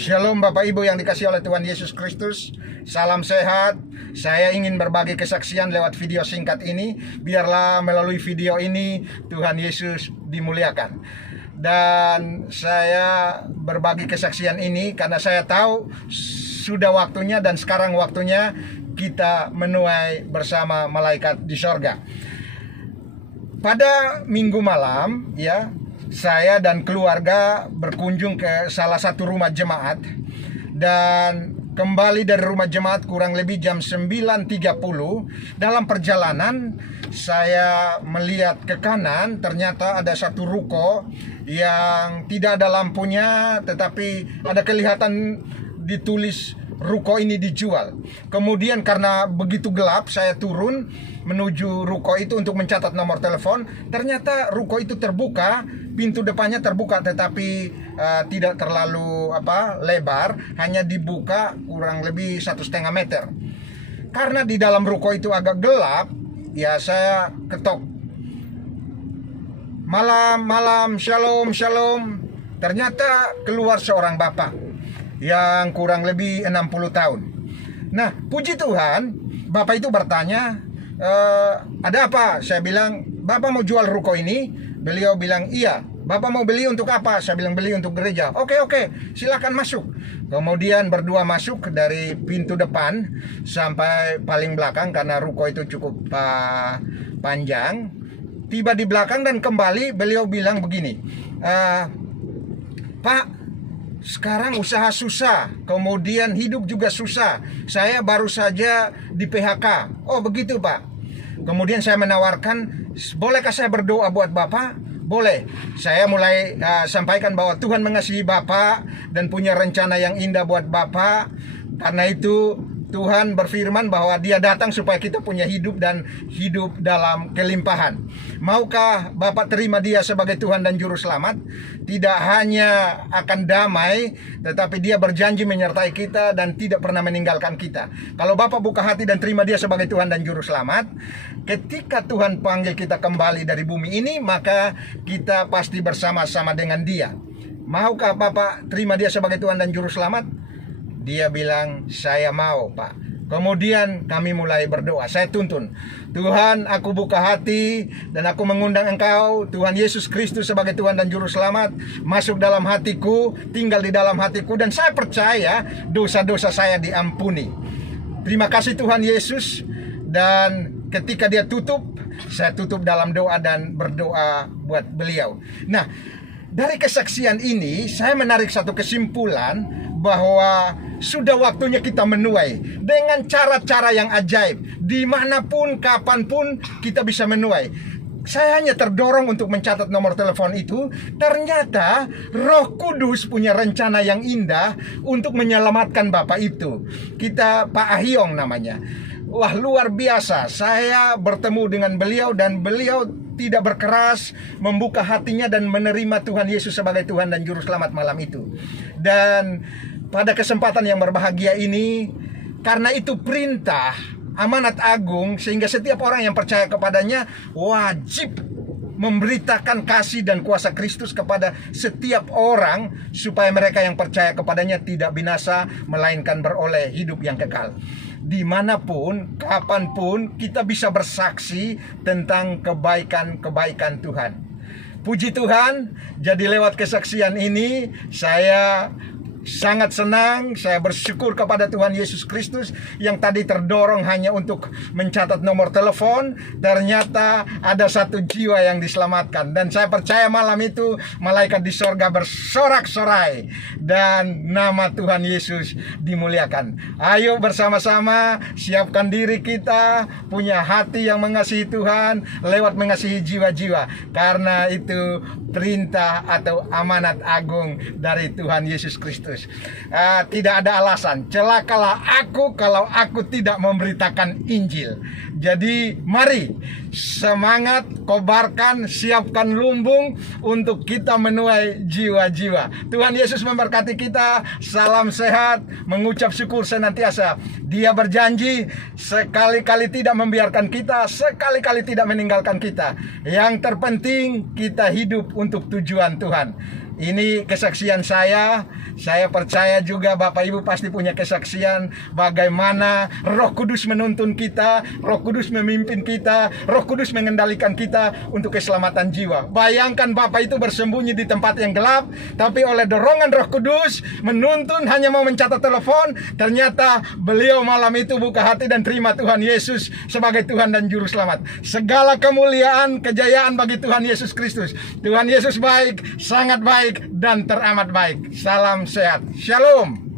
Shalom Bapak Ibu yang dikasihi oleh Tuhan Yesus Kristus. Salam sehat. Saya ingin berbagi kesaksian lewat video singkat ini. Biarlah melalui video ini Tuhan Yesus dimuliakan. Dan saya berbagi kesaksian ini karena saya tahu sudah waktunya dan sekarang waktunya kita menuai bersama malaikat di sorga. Pada minggu malam saya dan keluarga berkunjung ke salah satu rumah jemaat dan kembali dari rumah jemaat kurang lebih jam 9.30. Dalam perjalanan saya melihat ke kanan, ternyata ada satu ruko yang tidak ada lampunya, tetapi ada kelihatan ditulis ruko ini dijual. Kemudian karena begitu gelap, saya turun menuju ruko itu untuk mencatat nomor telepon. Ternyata ruko itu terbuka, pintu depannya terbuka, tetapi tidak terlalu lebar, hanya dibuka kurang lebih 1,5 meter. Karena di dalam ruko itu agak gelap, saya ketok. Malam, shalom. Ternyata keluar seorang bapak yang kurang lebih 60 tahun. Nah, puji Tuhan, bapak itu bertanya, ada apa? Saya bilang, bapak mau jual ruko ini? Beliau bilang, iya. Bapak mau beli untuk apa? Saya bilang, beli untuk gereja. Oke, silakan masuk. Kemudian berdua masuk dari pintu depan sampai paling belakang karena ruko itu cukup panjang. Tiba di belakang dan kembali, beliau bilang begini, Pak, sekarang usaha susah, kemudian hidup juga susah. Saya baru saja di PHK. Oh begitu Pak. Kemudian saya menawarkan, bolehkah saya berdoa buat Bapak? Boleh. Saya mulai sampaikan bahwa Tuhan mengasihi Bapak dan punya rencana yang indah buat Bapak. Karena itu Tuhan berfirman bahwa Dia datang supaya kita punya hidup dan hidup dalam kelimpahan. Maukah Bapak terima Dia sebagai Tuhan dan Juru Selamat? Tidak hanya akan damai, tetapi Dia berjanji menyertai kita dan tidak pernah meninggalkan kita. Kalau Bapak buka hati dan terima Dia sebagai Tuhan dan Juru Selamat, ketika Tuhan panggil kita kembali dari bumi ini, maka kita pasti bersama-sama dengan Dia. Maukah Bapak terima Dia sebagai Tuhan dan Juru Selamat? Dia bilang, saya mau Pak. Kemudian kami mulai berdoa. Saya tuntun, Tuhan, aku buka hati dan aku mengundang Engkau, Tuhan Yesus Kristus sebagai Tuhan dan Juru Selamat, masuk dalam hatiku, tinggal di dalam hatiku, dan saya percaya dosa-dosa saya diampuni. Terima kasih Tuhan Yesus. Dan ketika Dia tutup, saya tutup dalam doa dan berdoa buat beliau. Nah, dari kesaksian ini saya menarik satu kesimpulan bahwa sudah waktunya kita menuai dengan cara-cara yang ajaib. Dimanapun, kapanpun kita bisa menuai. Saya hanya terdorong untuk mencatat nomor telepon itu. Ternyata Roh Kudus punya rencana yang indah untuk menyelamatkan bapak itu. Pak Ahyong namanya. Wah, luar biasa. Saya bertemu dengan beliau dan beliau tidak berkeras, membuka hatinya dan menerima Tuhan Yesus sebagai Tuhan dan Juru Selamat malam itu. Dan pada kesempatan yang berbahagia ini, karena itu perintah amanat agung, sehingga setiap orang yang percaya kepadanya wajib memberitakan kasih dan kuasa Kristus kepada setiap orang, supaya mereka yang percaya kepadanya tidak binasa, melainkan beroleh hidup yang kekal. Dimanapun, kapanpun kita bisa bersaksi tentang kebaikan-kebaikan Tuhan. Puji Tuhan, jadi lewat kesaksian ini saya sangat senang. Saya bersyukur kepada Tuhan Yesus Kristus yang tadi terdorong hanya untuk mencatat nomor telepon. Ternyata ada satu jiwa yang diselamatkan. Dan saya percaya malam itu malaikat di sorga bersorak-sorai dan nama Tuhan Yesus dimuliakan. Ayo bersama-sama siapkan diri kita, punya hati yang mengasihi Tuhan lewat mengasihi jiwa-jiwa. Karena itu perintah atau amanat agung dari Tuhan Yesus Kristus. Tidak ada alasan, celakalah aku kalau aku tidak memberitakan Injil. Jadi mari semangat, kobarkan, siapkan lumbung untuk kita menuai jiwa-jiwa. Tuhan Yesus memberkati kita. Salam sehat, mengucap syukur senantiasa. Dia berjanji sekali-kali tidak membiarkan kita, sekali-kali tidak meninggalkan kita. Yang terpenting kita hidup untuk tujuan Tuhan. Ini kesaksian saya. Saya percaya juga Bapak Ibu pasti punya kesaksian bagaimana Roh Kudus menuntun kita, Roh Kudus memimpin kita, Roh Kudus mengendalikan kita untuk keselamatan jiwa. Bayangkan Bapak itu bersembunyi di tempat yang gelap, tapi oleh dorongan Roh Kudus menuntun, hanya mau mencatat telepon, ternyata beliau malam itu buka hati dan terima Tuhan Yesus sebagai Tuhan dan Juru Selamat. Segala kemuliaan, kejayaan bagi Tuhan Yesus Kristus. Tuhan Yesus baik, sangat baik, dan teramat baik. Salam sehat. Shalom.